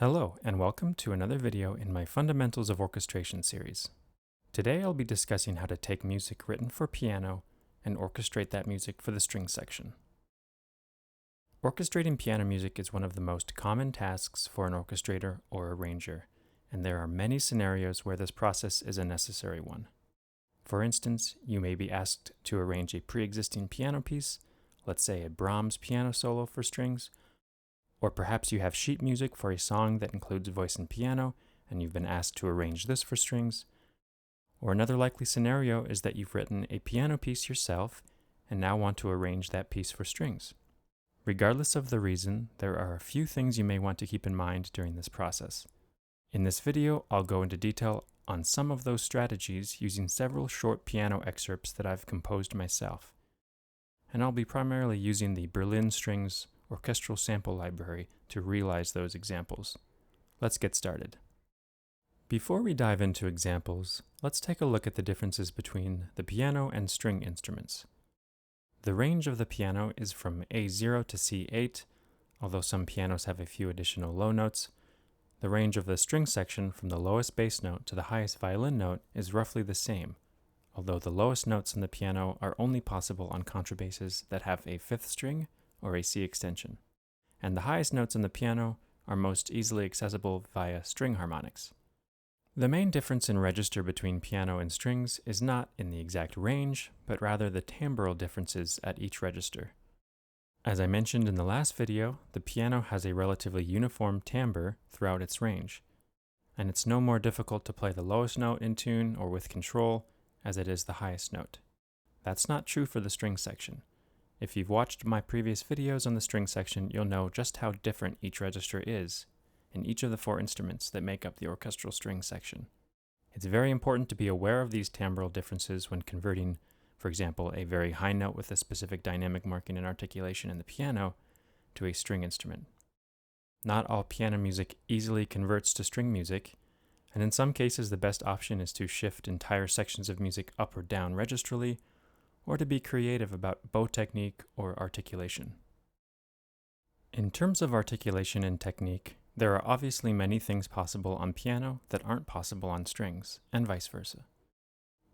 Hello, and welcome to another video in my Fundamentals of Orchestration series. Today I'll be discussing how to take music written for piano and orchestrate that music for the string section. Orchestrating piano music is one of the most common tasks for an orchestrator or arranger, and there are many scenarios where this process is a necessary one. For instance, you may be asked to arrange a pre-existing piano piece, let's say a Brahms piano solo for strings, or perhaps you have sheet music for a song that includes voice and piano, and you've been asked to arrange this for strings. Or another likely scenario is that you've written a piano piece yourself and now want to arrange that piece for strings. Regardless of the reason, there are a few things you may want to keep in mind during this process. In this video, I'll go into detail on some of those strategies using several short piano excerpts that I've composed myself. And I'll be primarily using the Berlin Strings Orchestral Sample Library to realize those examples. Let's get started. Before we dive into examples, let's take a look at the differences between the piano and string instruments. The range of the piano is from A0 to C8, although some pianos have a few additional low notes. The range of the string section from the lowest bass note to the highest violin note is roughly the same, although the lowest notes in the piano are only possible on contrabasses that have a fifth string or a C extension, and the highest notes in the piano are most easily accessible via string harmonics. The main difference in register between piano and strings is not in the exact range, but rather the timbral differences at each register. As I mentioned in the last video, the piano has a relatively uniform timbre throughout its range, and it's no more difficult to play the lowest note in tune or with control as it is the highest note. That's not true for the string section. If you've watched my previous videos on the string section, you'll know just how different each register is in each of the four instruments that make up the orchestral string section. It's very important to be aware of these timbral differences when converting, for example, a very high note with a specific dynamic marking and articulation in the piano to a string instrument. Not all piano music easily converts to string music, and in some cases the best option is to shift entire sections of music up or down registrally, or to be creative about bow technique or articulation. In terms of articulation and technique, there are obviously many things possible on piano that aren't possible on strings, and vice versa.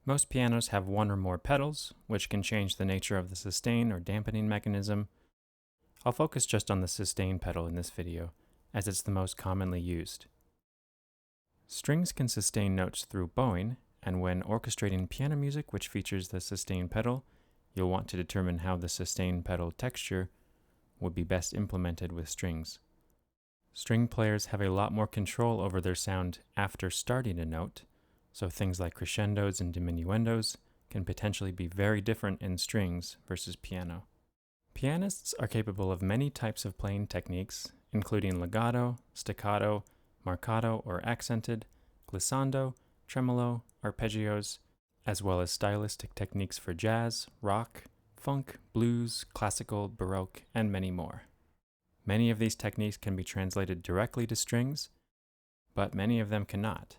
Most pianos have one or more pedals, which can change the nature of the sustain or dampening mechanism. I'll focus just on the sustain pedal in this video, as it's the most commonly used. Strings can sustain notes through bowing, and when orchestrating piano music which features the sustain pedal, you'll want to determine how the sustain pedal texture would be best implemented with strings. String players have a lot more control over their sound after starting a note, so things like crescendos and diminuendos can potentially be very different in strings versus piano. Pianists are capable of many types of playing techniques, including legato, staccato, marcato or accented, glissando, tremolo, arpeggios, as well as stylistic techniques for jazz, rock, funk, blues, classical, baroque, and many more. Many of these techniques can be translated directly to strings, but many of them cannot.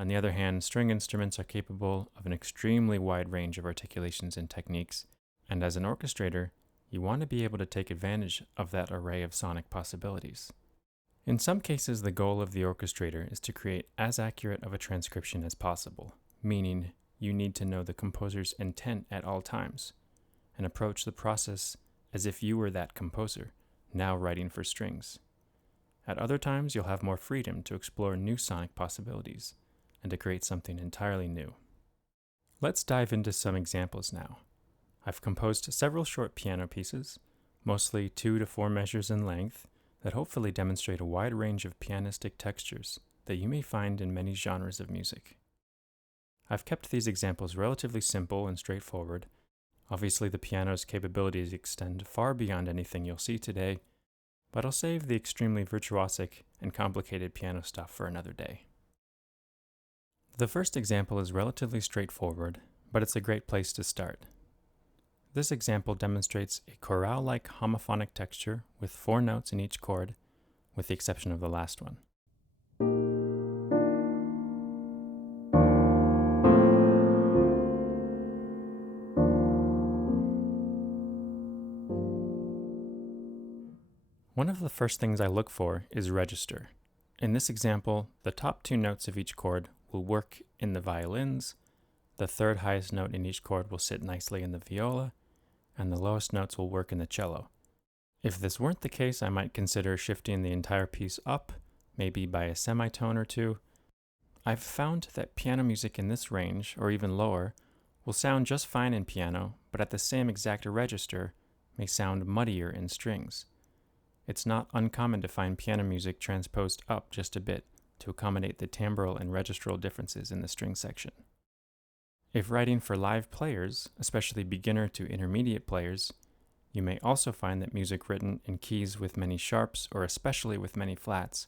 On the other hand, string instruments are capable of an extremely wide range of articulations and techniques, and as an orchestrator, you want to be able to take advantage of that array of sonic possibilities. In some cases, the goal of the orchestrator is to create as accurate of a transcription as possible, meaning you need to know the composer's intent at all times, and approach the process as if you were that composer, now writing for strings. At other times, you'll have more freedom to explore new sonic possibilities, and to create something entirely new. Let's dive into some examples now. I've composed several short piano pieces, mostly 2 to 4 measures in length, that hopefully demonstrate a wide range of pianistic textures that you may find in many genres of music. I've kept these examples relatively simple and straightforward. Obviously, the piano's capabilities extend far beyond anything you'll see today, but I'll save the extremely virtuosic and complicated piano stuff for another day. The first example is relatively straightforward, but it's a great place to start. This example demonstrates a chorale-like homophonic texture with 4 notes in each chord, with the exception of the last one. One of the first things I look for is register. In this example, the top two notes of each chord will work in the violins, the third highest note in each chord will sit nicely in the viola, and the lowest notes will work in the cello. If this weren't the case, I might consider shifting the entire piece up, maybe by a semitone or two. I've found that piano music in this range, or even lower, will sound just fine in piano, but at the same exact register may sound muddier in strings. It's not uncommon to find piano music transposed up just a bit to accommodate the timbral and registral differences in the string section. If writing for live players, especially beginner to intermediate players, you may also find that music written in keys with many sharps or especially with many flats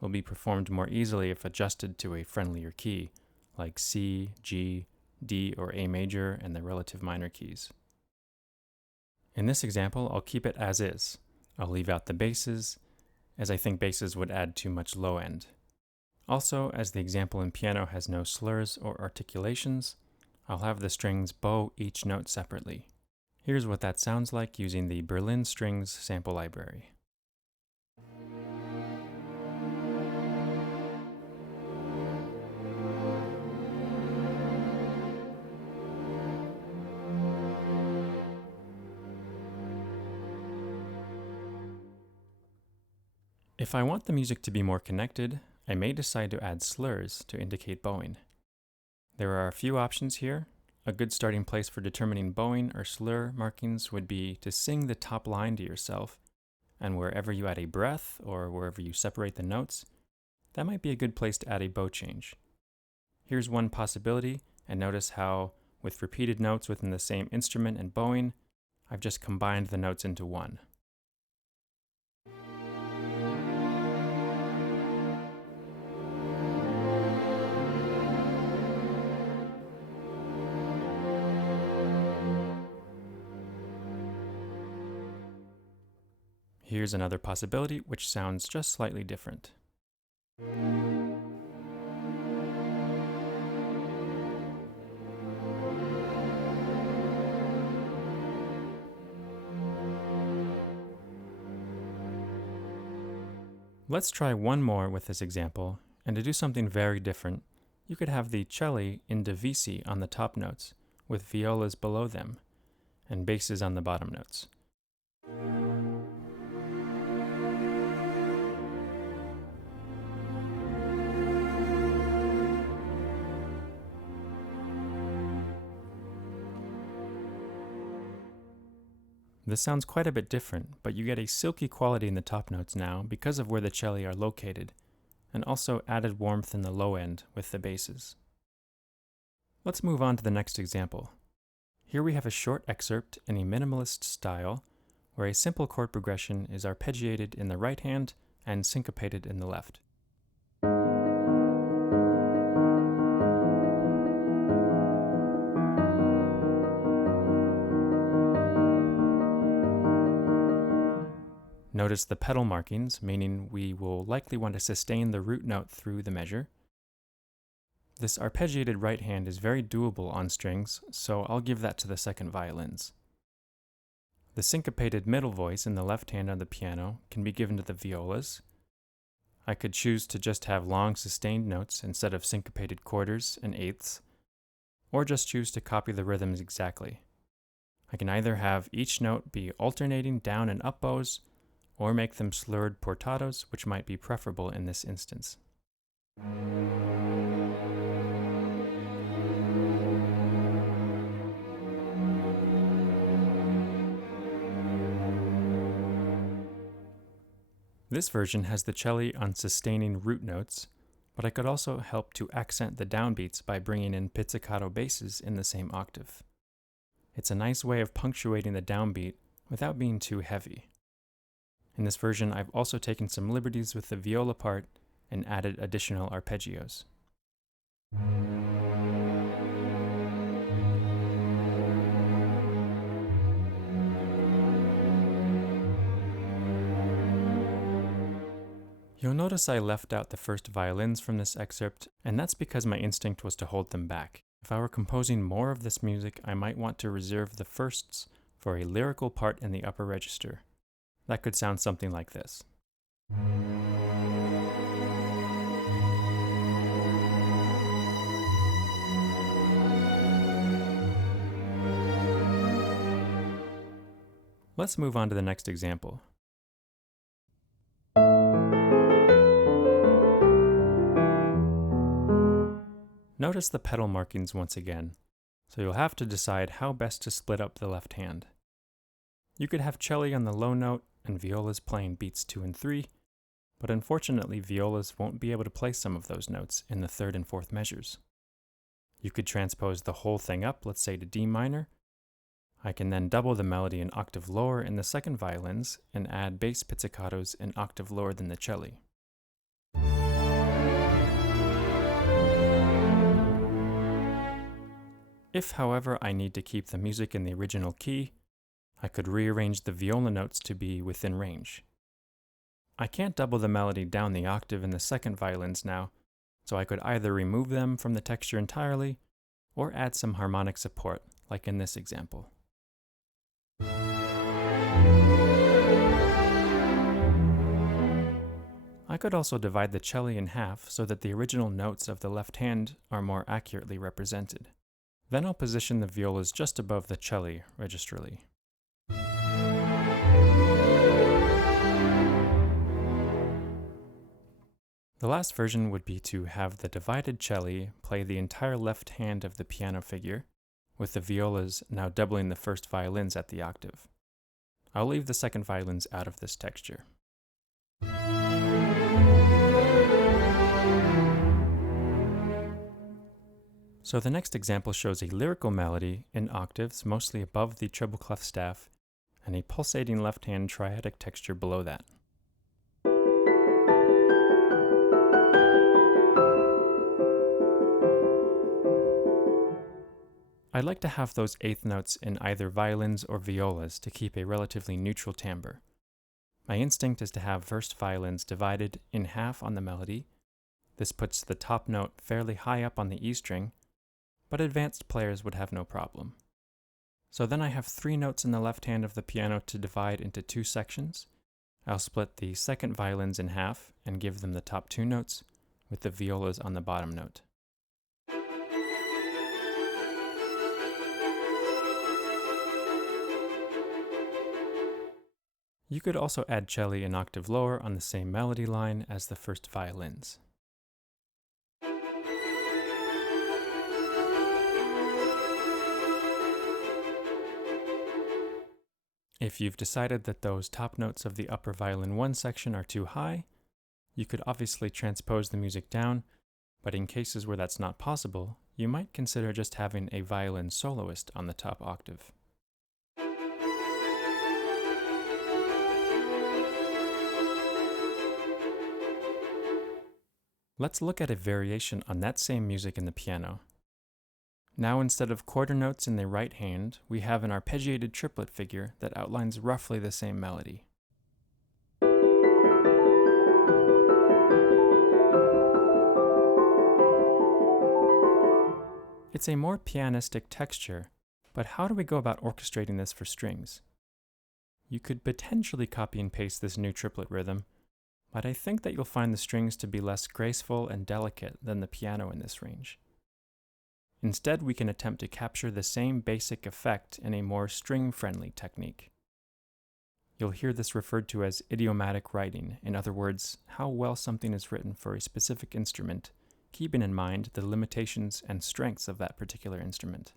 will be performed more easily if adjusted to a friendlier key, like C, G, D, or A major and the relative minor keys. In this example, I'll keep it as is. I'll leave out the basses, as I think basses would add too much low end. Also, as the example in piano has no slurs or articulations, I'll have the strings bow each note separately. Here's what that sounds like using the Berlin Strings sample library. If I want the music to be more connected, I may decide to add slurs to indicate bowing. There are a few options here. A good starting place for determining bowing or slur markings would be to sing the top line to yourself, and wherever you add a breath or wherever you separate the notes, that might be a good place to add a bow change. Here's one possibility, and notice how, with repeated notes within the same instrument and bowing, I've just combined the notes into one. Here's another possibility which sounds just slightly different. Let's try one more with this example, and to do something very different, you could have the celli in divisi on the top notes, with violas below them, and basses on the bottom notes. This sounds quite a bit different, but you get a silky quality in the top notes now because of where the celli are located, and also added warmth in the low end with the basses. Let's move on to the next example. Here we have a short excerpt in a minimalist style, where a simple chord progression is arpeggiated in the right hand and syncopated in the left. Notice the pedal markings, meaning we will likely want to sustain the root note through the measure. This arpeggiated right hand is very doable on strings, so I'll give that to the second violins. The syncopated middle voice in the left hand on the piano can be given to the violas. I could choose to just have long sustained notes instead of syncopated quarters and eighths, or just choose to copy the rhythms exactly. I can either have each note be alternating down and up bows, or make them slurred portados, which might be preferable in this instance. This version has the celli on sustaining root notes, but I could also help to accent the downbeats by bringing in pizzicato basses in the same octave. It's a nice way of punctuating the downbeat without being too heavy. In this version, I've also taken some liberties with the viola part and added additional arpeggios. You'll notice I left out the first violins from this excerpt, and that's because my instinct was to hold them back. If I were composing more of this music, I might want to reserve the firsts for a lyrical part in the upper register. That could sound something like this. Let's move on to the next example. Notice the pedal markings once again, so you'll have to decide how best to split up the left hand. You could have cello on the low note and violas playing beats 2 and 3, but unfortunately violas won't be able to play some of those notes in the 3rd and 4th measures. You could transpose the whole thing up, let's say to D minor. I can then double the melody an octave lower in the 2nd violins and add bass pizzicatos an octave lower than the cello. If, however, I need to keep the music in the original key, I could rearrange the viola notes to be within range. I can't double the melody down the octave in the 2nd violins now, so I could either remove them from the texture entirely or add some harmonic support, like in this example. I could also divide the cello in half so that the original notes of the left hand are more accurately represented. Then I'll position the violas just above the cello registrally. The last version would be to have the divided cello play the entire left hand of the piano figure, with the violas now doubling the 1st violins at the octave. I'll leave the 2nd violins out of this texture. So the next example shows a lyrical melody in octaves mostly above the treble clef staff and a pulsating left-hand triadic texture below that. I'd like to have those 8th notes in either violins or violas to keep a relatively neutral timbre. My instinct is to have 1st violins divided in half on the melody. This puts the top note fairly high up on the E string, but advanced players would have no problem. So then I have 3 notes in the left hand of the piano to divide into 2 sections. I'll split the 2nd violins in half and give them the top 2 notes, with the violas on the bottom note. You could also add cello an octave lower on the same melody line as the 1st violins. If you've decided that those top notes of the upper violin 1 section are too high, you could obviously transpose the music down, but in cases where that's not possible, you might consider just having a violin soloist on the top octave. Let's look at a variation on that same music in the piano. Now instead of quarter notes in the right hand, we have an arpeggiated triplet figure that outlines roughly the same melody. It's a more pianistic texture, but how do we go about orchestrating this for strings? You could potentially copy and paste this new triplet rhythm, but I think that you'll find the strings to be less graceful and delicate than the piano in this range. Instead, we can attempt to capture the same basic effect in a more string-friendly technique. You'll hear this referred to as idiomatic writing, in other words, how well something is written for a specific instrument, keeping in mind the limitations and strengths of that particular instrument.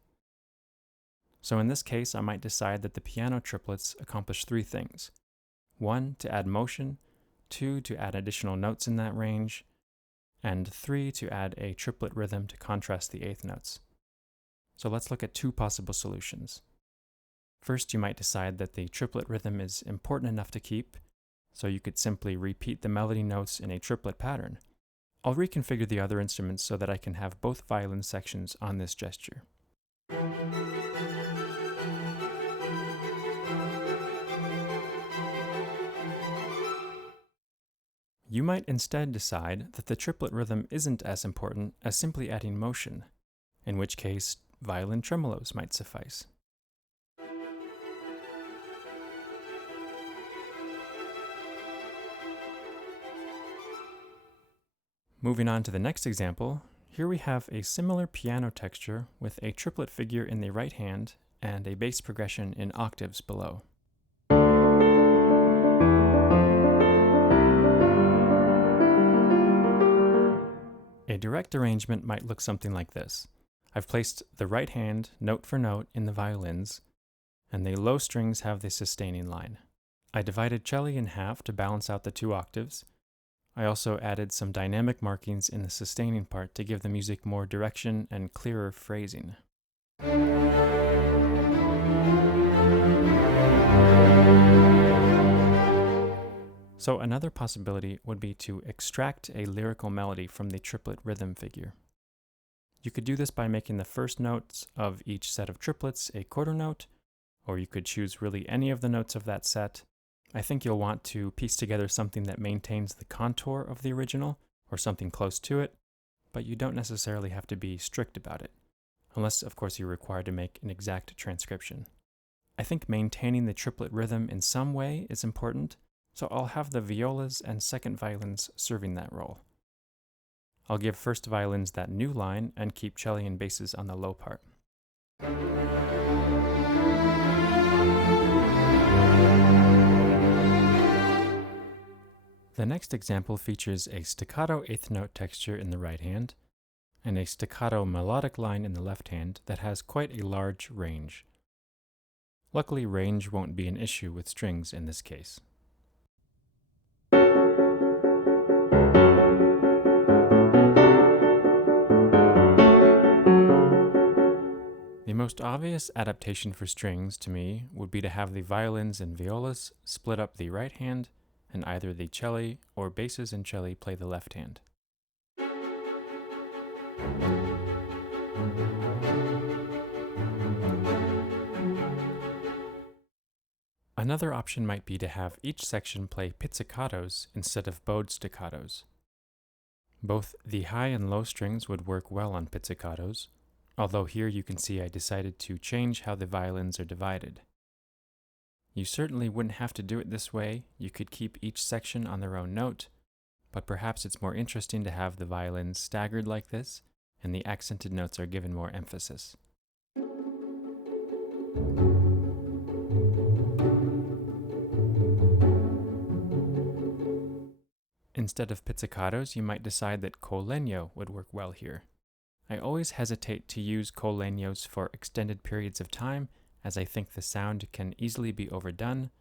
So in this case, I might decide that the piano triplets accomplish 3 things. 1, to add motion, 2, to add additional notes in that range, and 3, to add a triplet rhythm to contrast the 8th notes. So let's look at 2 possible solutions. First, you might decide that the triplet rhythm is important enough to keep, so you could simply repeat the melody notes in a triplet pattern. I'll reconfigure the other instruments so that I can have both violin sections on this gesture. You might instead decide that the triplet rhythm isn't as important as simply adding motion, in which case violin tremolos might suffice. Moving on to the next example, here we have a similar piano texture with a triplet figure in the right hand and a bass progression in octaves below. direct arrangement might look something like this. I've placed the right hand, note for note, in the violins, and the low strings have the sustaining line. I divided cello in half to balance out the 2 octaves. I also added some dynamic markings in the sustaining part to give the music more direction and clearer phrasing. So another possibility would be to extract a lyrical melody from the triplet rhythm figure. You could do this by making the first notes of each set of triplets a quarter note, or you could choose really any of the notes of that set. I think you'll want to piece together something that maintains the contour of the original, or something close to it, but you don't necessarily have to be strict about it, unless of course you're required to make an exact transcription. I think maintaining the triplet rhythm in some way is important, so I'll have the violas and second violins serving that role. I'll give first violins that new line and keep cello and basses on the low part. The next example features a staccato eighth note texture in the right hand and a staccato melodic line in the left hand that has quite a large range. Luckily, range won't be an issue with strings in this case. The most obvious adaptation for strings to me would be to have the violins and violas split up the right hand and either the cello or basses and cello play the left hand. Another option might be to have each section play pizzicatos instead of bowed staccatos. Both the high and low strings would work well on pizzicatos, although here you can see I decided to change how the violins are divided. You certainly wouldn't have to do it this way. You could keep each section on their own note, but perhaps it's more interesting to have the violins staggered like this, and the accented notes are given more emphasis. Instead of pizzicatos, you might decide that col legno would work well here. I always hesitate to use col legnos for extended periods of time, as I think the sound can easily be overdone,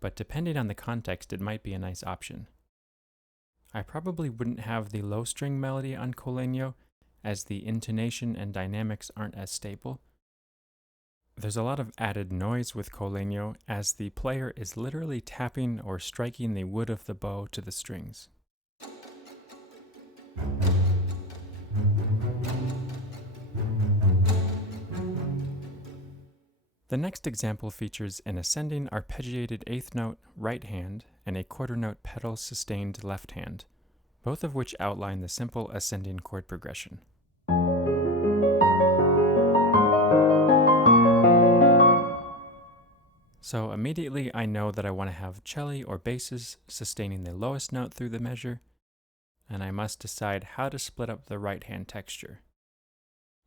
but depending on the context, it might be a nice option. I probably wouldn't have the low string melody on col legno, as the intonation and dynamics aren't as stable. There's a lot of added noise with col legno, as the player is literally tapping or striking the wood of the bow to the strings. The next example features an ascending arpeggiated eighth note right hand and a quarter note pedal sustained left hand, both of which outline the simple ascending chord progression. So immediately I know that I want to have cello or basses sustaining the lowest note through the measure, and I must decide how to split up the right hand texture.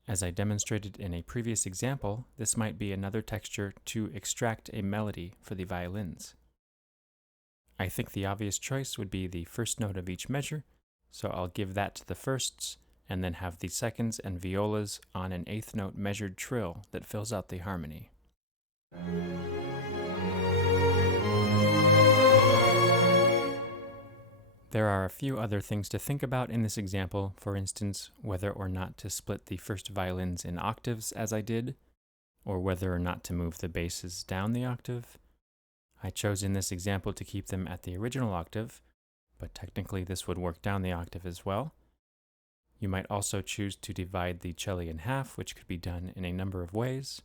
As I demonstrated in a previous example, this might be another texture to extract a melody for the violins. I think the obvious choice would be the first note of each measure, so I'll give that to the firsts, and then have the seconds and violas on an eighth note measured trill that fills out the harmony. There are a few other things to think about in this example, for instance, whether or not to split the first violins in octaves as I did, or whether or not to move the basses down the octave. I chose in this example to keep them at the original octave, but technically this would work down the octave as well. You might also choose to divide the cello in half, which could be done in a number of ways.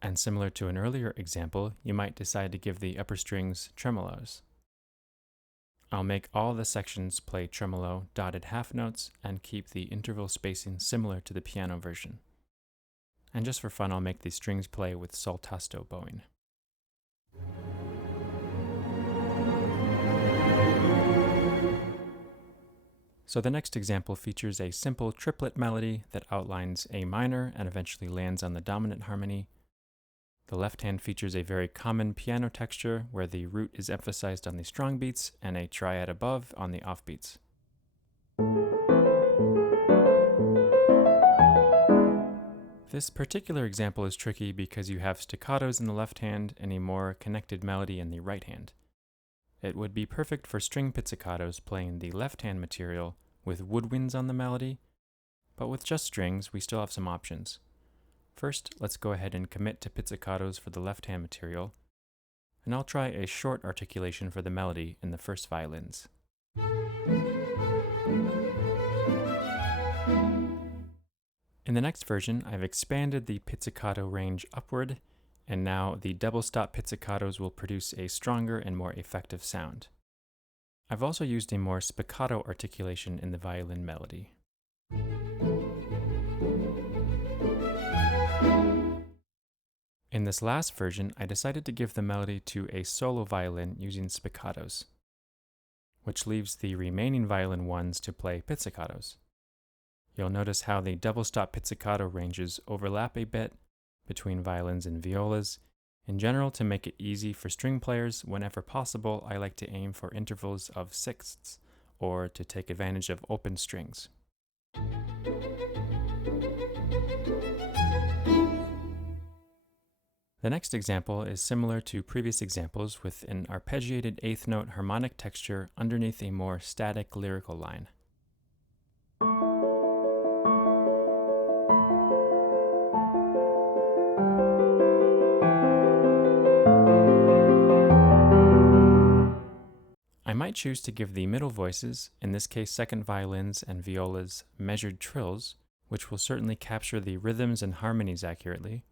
And similar to an earlier example, you might decide to give the upper strings tremolos. I'll make all the sections play tremolo dotted half notes and keep the interval spacing similar to the piano version. And just for fun, I'll make the strings play with sol tasto bowing. So the next example features a simple triplet melody that outlines A minor and eventually lands on the dominant harmony. The left hand features a very common piano texture where the root is emphasized on the strong beats and a triad above on the off beats. This particular example is tricky because you have staccatos in the left hand and a more connected melody in the right hand. It would be perfect for string pizzicatos playing the left hand material with woodwinds on the melody, but with just strings, we still have some options. First, let's go ahead and commit to pizzicatos for the left hand material, and I'll try a short articulation for the melody in the first violins. In the next version, I've expanded the pizzicato range upward, and now the double stop pizzicatos will produce a stronger and more effective sound. I've also used a more spiccato articulation in the violin melody. In this last version, I decided to give the melody to a solo violin using spiccatos, which leaves the remaining violin ones to play pizzicatos. You'll notice how the double stop pizzicato ranges overlap a bit between violins and violas. In general, to make it easy for string players, whenever possible, I like to aim for intervals of sixths, or to take advantage of open strings. The next example is similar to previous examples with an arpeggiated eighth note harmonic texture underneath a more static lyrical line. I might choose to give the middle voices, in this case second violins and violas, measured trills, which will certainly capture the rhythms and harmonies accurately.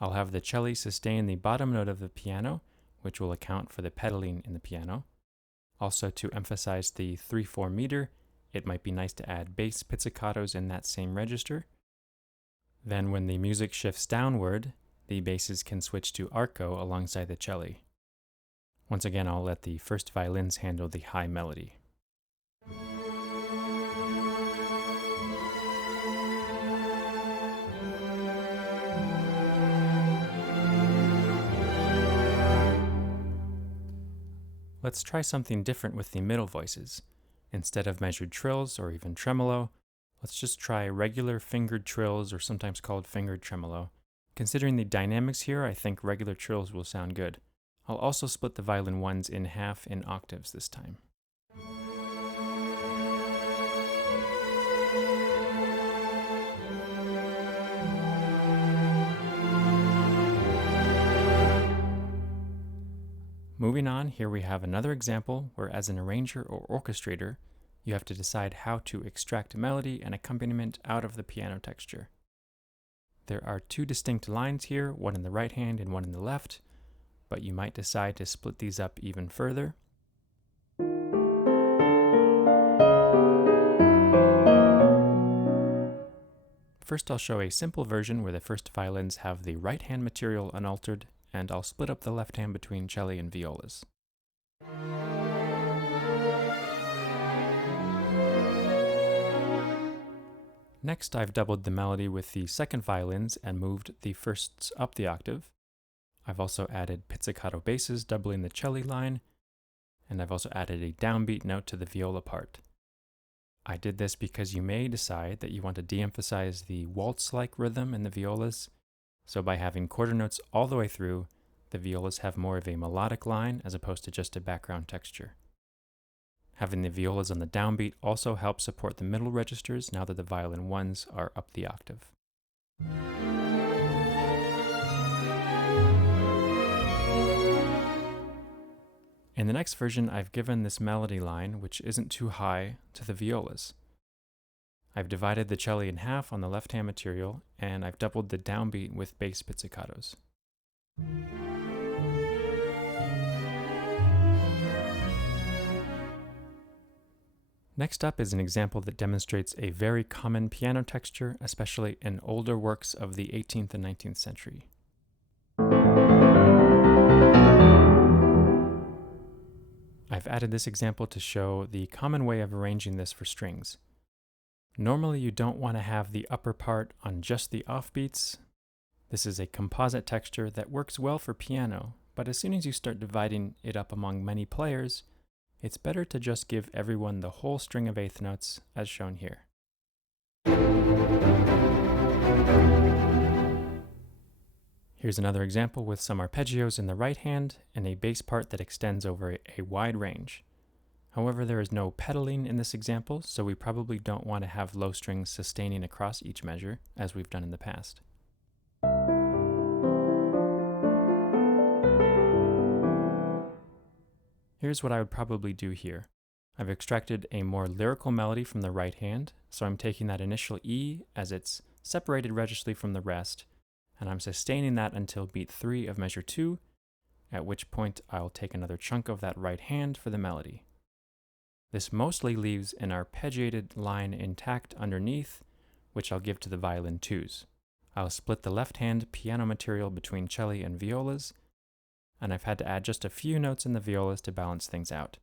I'll have the cello sustain the bottom note of the piano, which will account for the pedaling in the piano. Also, to emphasize the 3/4 meter, it might be nice to add bass pizzicatos in that same register. Then when the music shifts downward, the basses can switch to arco alongside the cello. Once again, I'll let the first violins handle the high melody. Let's try something different with the middle voices. Instead of measured trills or even tremolo, let's just try regular fingered trills, or sometimes called fingered tremolo. Considering the dynamics here, I think regular trills will sound good. I'll also split the violin ones in half in octaves this time. Moving on, here we have another example where, as an arranger or orchestrator, you have to decide how to extract melody and accompaniment out of the piano texture. There are two distinct lines here, one in the right hand and one in the left, but you might decide to split these up even further. First, I'll show a simple version where the first violins have the right hand material unaltered, and I'll split up the left hand between cello and violas. Next, I've doubled the melody with the second violins and moved the firsts up the octave. I've also added pizzicato basses, doubling the cello line, and I've also added a downbeat note to the viola part. I did this because you may decide that you want to de-emphasize the waltz-like rhythm in the violas, so by having quarter notes all the way through, the violas have more of a melodic line as opposed to just a background texture. Having the violas on the downbeat also helps support the middle registers now that the violin ones are up the octave. In the next version, I've given this melody line, which isn't too high, to the violas. I've divided the cello in half on the left-hand material, and I've doubled the downbeat with bass pizzicatos. Next up is an example that demonstrates a very common piano texture, especially in older works of the 18th and 19th century. I've added this example to show the common way of arranging this for strings. Normally you don't want to have the upper part on just the offbeats. This is a composite texture that works well for piano, but as soon as you start dividing it up among many players, it's better to just give everyone the whole string of eighth notes as shown here. Here's another example with some arpeggios in the right hand and a bass part that extends over a wide range. However, there is no pedaling in this example, so we probably don't want to have low strings sustaining across each measure, as we've done in the past. Here's what I would probably do here. I've extracted a more lyrical melody from the right hand, so I'm taking that initial E as it's separated registerly from the rest, and I'm sustaining that until beat 3 of measure 2, at which point I'll take another chunk of that right hand for the melody. This mostly leaves an arpeggiated line intact underneath, which I'll give to the violin 2s. I'll split the left hand piano material between cello and violas, and I've had to add just a few notes in the violas to balance things out.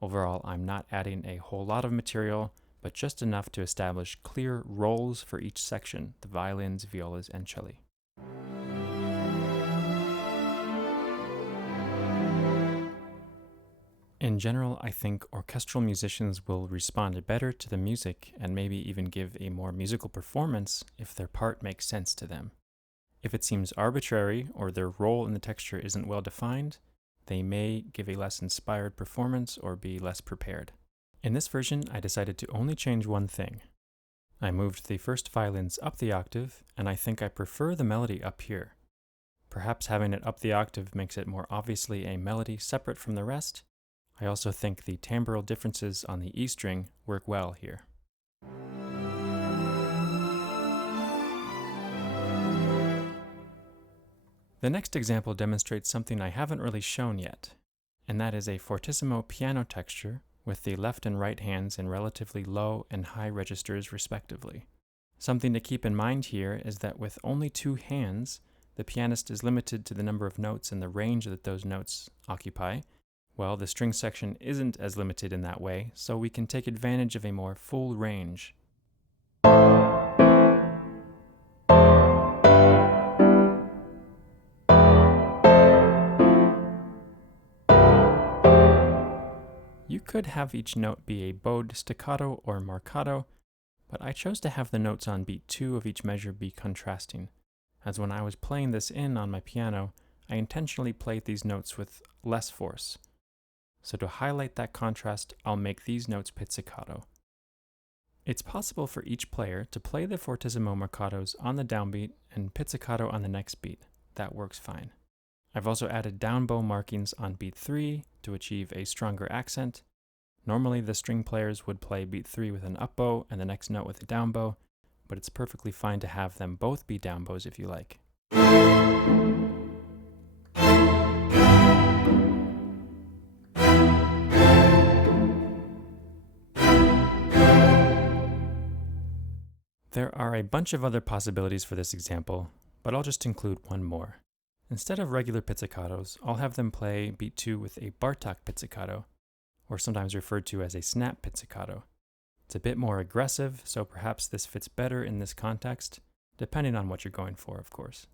Overall, I'm not adding a whole lot of material, but just enough to establish clear rolls for each section, the violins, violas, and cello. In general, I think orchestral musicians will respond better to the music and maybe even give a more musical performance if their part makes sense to them. If it seems arbitrary or their role in the texture isn't well defined, they may give a less inspired performance or be less prepared. In this version, I decided to only change one thing. I moved the first violins up the octave, and I think I prefer the melody up here. Perhaps having it up the octave makes it more obviously a melody separate from the rest. I also think the timbral differences on the E string work well here. The next example demonstrates something I haven't really shown yet, and that is a fortissimo piano texture with the left and right hands in relatively low and high registers respectively. Something to keep in mind here is that with only 2 hands, the pianist is limited to the number of notes and the range that those notes occupy. Well, the string section isn't as limited in that way, so we can take advantage of a more full range. You could have each note be a bowed staccato or marcato, but I chose to have the notes on beat 2 of each measure be contrasting, as when I was playing this in on my piano, I intentionally played these notes with less force. So to highlight that contrast, I'll make these notes pizzicato. It's possible for each player to play the fortissimo marcatos on the downbeat and pizzicato on the next beat. That works fine. I've also added down bow markings on beat 3 to achieve a stronger accent. Normally the string players would play beat 3 with an up bow and the next note with a down bow, but it's perfectly fine to have them both be down bows if you like. There are a bunch of other possibilities for this example, but I'll just include one more. Instead of regular pizzicatos, I'll have them play beat 2 with a Bartok pizzicato, or sometimes referred to as a snap pizzicato. It's a bit more aggressive, so perhaps this fits better in this context, depending on what you're going for, of course.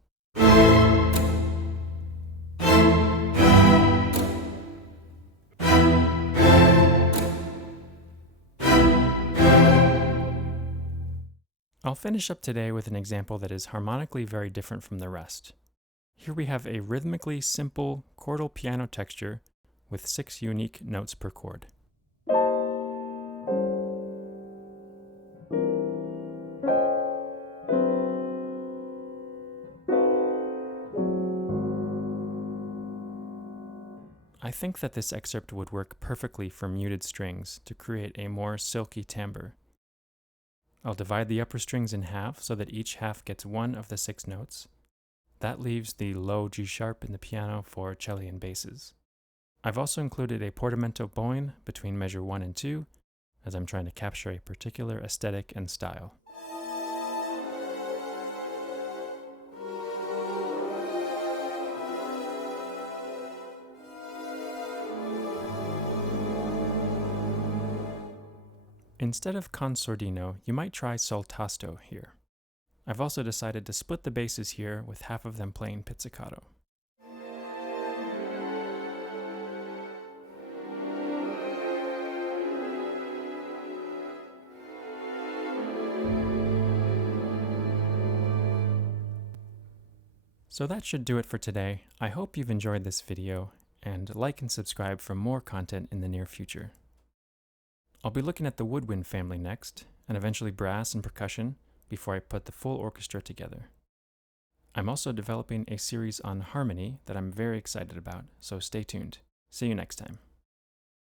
I'll finish up today with an example that is harmonically very different from the rest. Here we have a rhythmically simple chordal piano texture with 6 unique notes per chord. I think that this excerpt would work perfectly for muted strings to create a more silky timbre. I'll divide the upper strings in half so that each half gets 1 of the 6 notes. That leaves the low G sharp in the piano for cello and basses. I've also included a portamento bowing between measure 1 and 2, as I'm trying to capture a particular aesthetic and style. Instead of con sordino, you might try sol tasto here. I've also decided to split the basses here with half of them playing pizzicato. So that should do it for today. I hope you've enjoyed this video, and like and subscribe for more content in the near future. I'll be looking at the woodwind family next, and eventually brass and percussion, before I put the full orchestra together. I'm also developing a series on harmony that I'm very excited about, so stay tuned. See you next time.